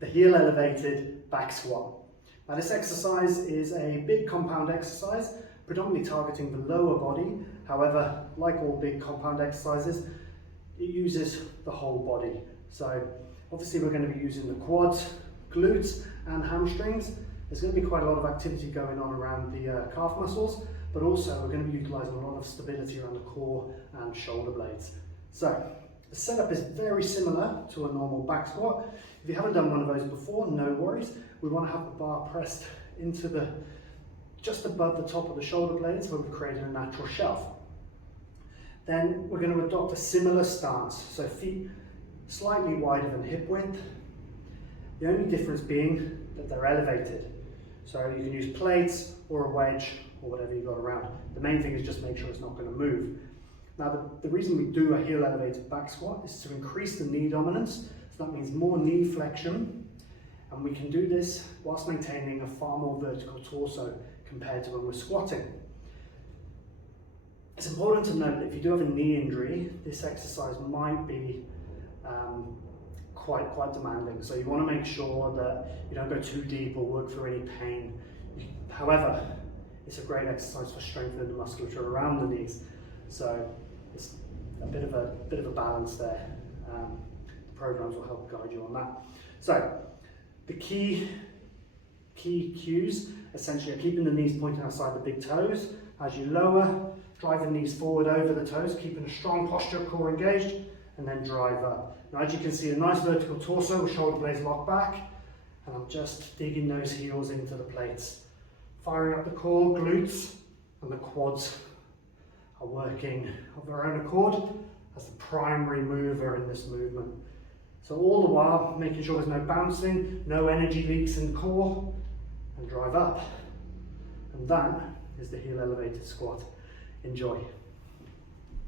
the heel elevated back squat. Now this exercise is a big compound exercise, predominantly targeting the lower body. However, like all big compound exercises, it uses the whole body. So obviously we're going to be using the quads, glutes and hamstrings. There's going to be quite a lot of activity going on around the calf muscles, but also we're going to be utilising a lot of stability around the core and shoulder blades. So the setup is very similar to a normal back squat. If you haven't done one of those before, no worries. We want to have the bar pressed into just above the top of the shoulder blades, where we've created a natural shelf. Then we're going to adopt a similar stance, so feet slightly wider than hip width. The only difference being that they're elevated. So you can use plates or a wedge or whatever you've got around. The main thing is just make sure it's not going to move. Now the reason we do a heel elevated back squat is to increase the knee dominance. So that means more knee flexion. And we can do this whilst maintaining a far more vertical torso compared to when we're squatting. It's important to note that if you do have a knee injury, this exercise might be quite demanding. So you want to make sure that you don't go too deep or work through any pain. However, it's a great exercise for strengthening the musculature around the knees. So it's a bit of a balance there. The programs will help guide you on that. So the key cues essentially are keeping the knees pointing outside the big toes. As you lower, drive the knees forward over the toes, keeping a strong posture, core engaged, and then drive up. Now as you can see, a nice vertical torso with shoulder blades locked back, and I'm just digging those heels into the plates. Firing up the core, glutes, and the quads are working of their own accord as the primary mover in this movement. So all the while, making sure there's no bouncing, no energy leaks in the core, and drive up. And that is the heel elevated squat. Enjoy.